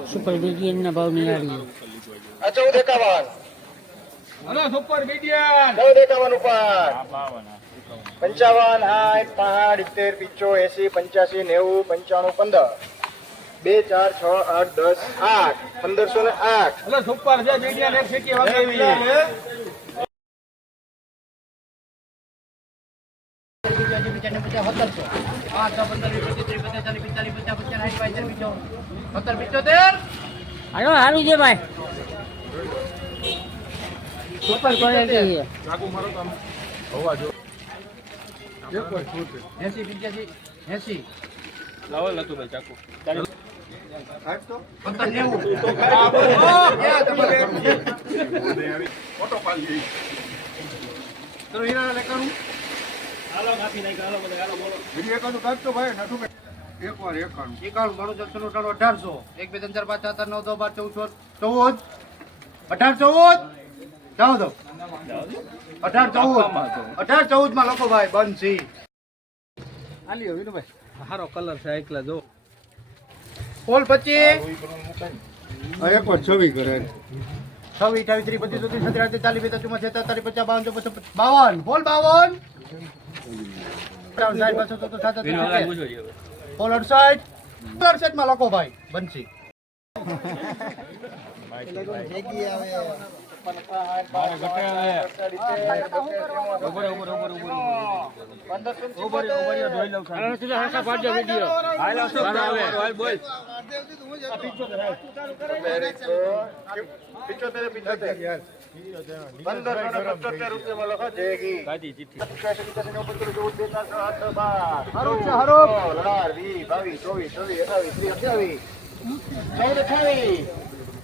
Super medium ના ભાવ નિહાળીએ. 1451. Hello super medium 1451 ઉપર 55 60 65 70 85 90 85 15 2 4 6 8 10 8 હલો સુપર છે મીડિયમ એક સિટી વાગેવી 17 હાલો સારું છે ભાઈ. સુપર ક્વોલિટી છે. ચાકુ મારો તો હોવા જો 80 85 80 લાવો લતુભાઈ ચાકુ ફોટો પાડી તો હીરા લેવાનું હાલો કાપી નાખ હાલો બધા હાલો બોલો વિડિયો કાઢો કાઢતો ભાઈ નઠુ એકવાર 91 1800 1 2 3 4 5 6 7 8 9 10 12 14 માં લખો ભાઈ બંસી આલ્યો વિનુભાઈ હારો કલર છે એકલા જો પોલ 25 એકવાર 26 કરે 26 28 30 32 33 40 45 46 47 52 બોલ 52 પોલ 68 માં લખો ભાઈ બંસી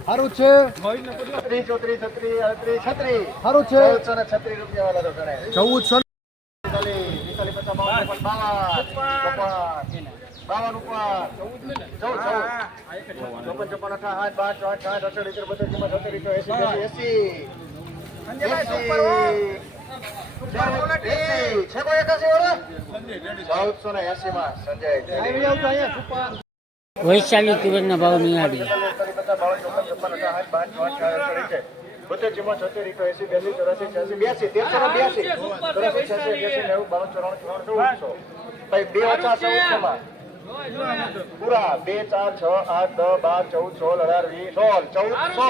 સારું છે 34 સારું છે 1436 રૂપિયા વાળા તો ગણાય 1400 વૈશાલી તુવેરના ભાવ નિહાળીએ. પૂરા 2 4 6 8 10 12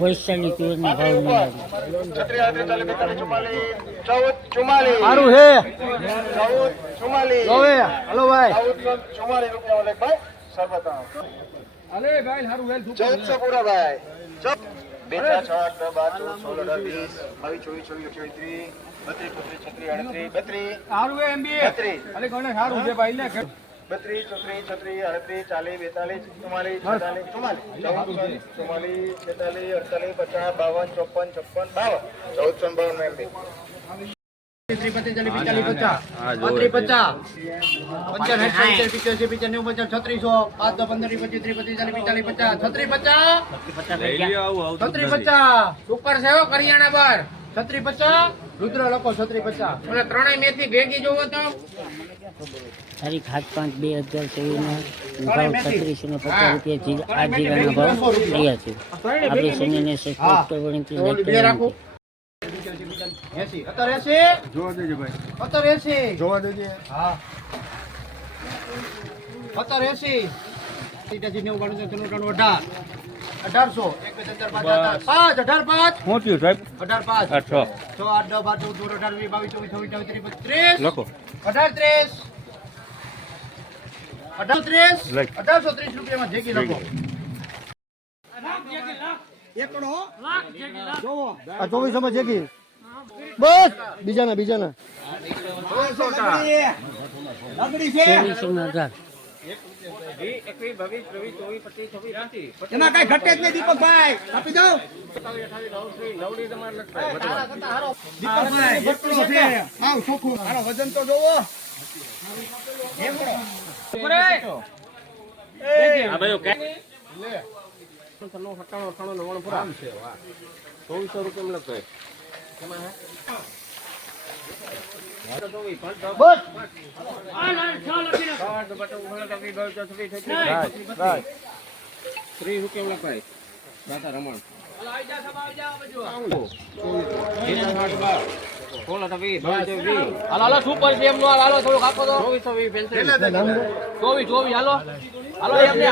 વૈશાલી તુવેરના ભાવ નિહાળીએ. સારું હે 1444 હલો ભાઈ 1444 રૂપિયા ભાઈ સરબતા અરે ભાઈ હારું વેલ 1400 પૂરા ભાઈ 2 4 6 8 9 12 16 18 19 20 23 32 હારું એમબી અરે કોને હારું છે ભાઈ ને 32 34 36 38 40 42 44 45 સુપર છે હો કરિયાણા પર છત્રી 50 રુદ્ર લખો છત્રી 50 એટલે ત્રણેય મેથી ભેગી જોવો તો તારીખ 7/5/2024 ભાવ 3650 રૂપિયા. આ જીરાના ભાવ રહ્યા છે. આપણી ચેનલને સબસ્ક્રાઇબ કરવાની લાઈક કરવાની. 80 જોવા દેજો ભાઈ 80 જોવા દેજો હા 80 સીટાજી 90 18 1800 1 2 3 4 5 18 5 હું થયું સાહેબ 18 5 800 6 8 10 12 13 14 22 23 લખો 18 30 લખ. 1830 રૂપિયામાં જેકી લખો આ 2400 માં જેકી બસ બીજાના 24,000 એમાં કઈ ઘટે જ નહીં દીપકભાઈ આપી દો દીપકભાઈ આવ ચોખ્ખું હાલો વજન તો જોવો હાલો સુપર છે એમનો હાલો થોડુંક આપો તો 24 હાલો હાલો એમને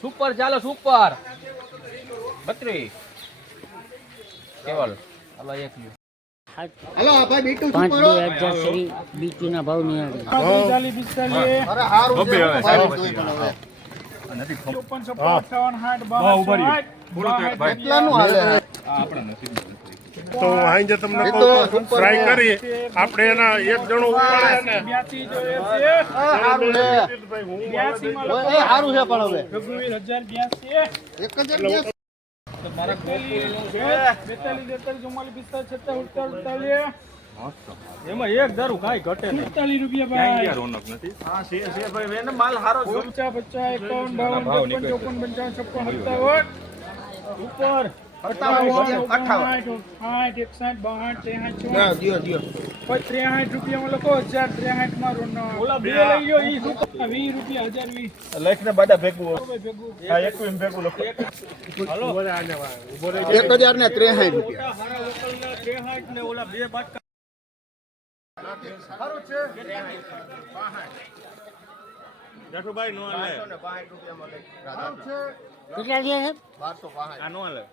સુપર ચાલો સુપર 32 કેવલ હાલો એક હાલો આ ભાઈ બીટુ 5-2 સુધી બીટીના ભાવ નિહાળી અરે હારું છે કેટલાનું હાલે તો આજે તમને કહું ટ્રાય કરીએ આપણે એના એક જણો ઉપાડે ને હારું છે ભાઈ હારું છે પણ હવે એક જ એમાં એક ધારું કાંઈ ઘટે નહીં. ક્યાંય યાર રોનક નથી. હા છે ભાઈ એને માલ હારો જો. લખને બધા ભેગું હા 21 ભેગું લખો. 1063 રૂપિયા જેઠુભાઈ નો હાલે. કેટલા થયા છે? આ નો હાલે.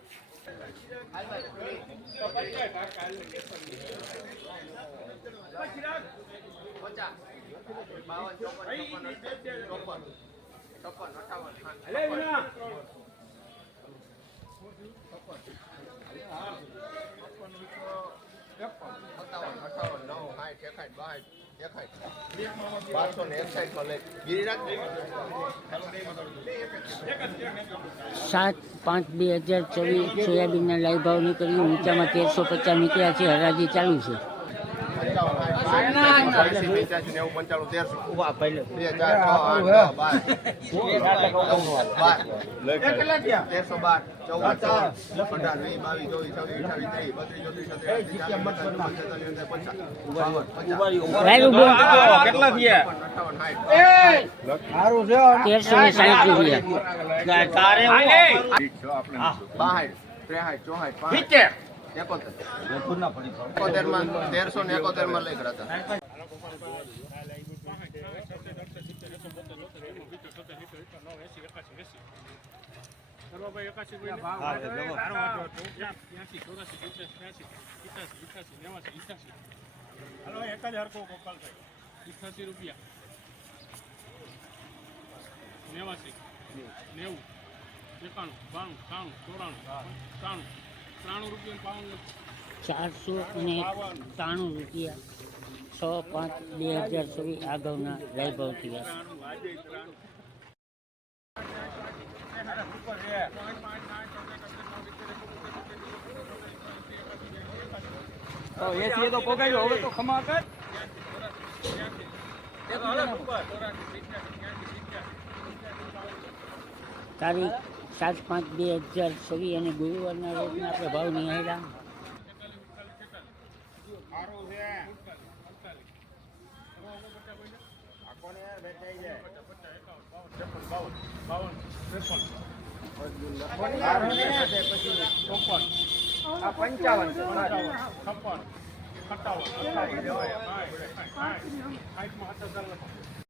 સાત 5-2-2024 સોયાબીનના લાઈવ ભાવ નીકળ્યું. ઊંચામાં 1350 નીકળ્યા છે. હરાજી ચાલુ છે. કેટલા થયા 1360 રૂપિયા. ₹493 6-5-2024 અગાઉના લાઈવ ભાવ થયા. એસી તો પોગાડ્યો હવે તો ખમા કર તારીખ 7-5-2024 અને ગુરુવારના રોજના આપણે ભાવ નિહાળ્યા. આ 55 છે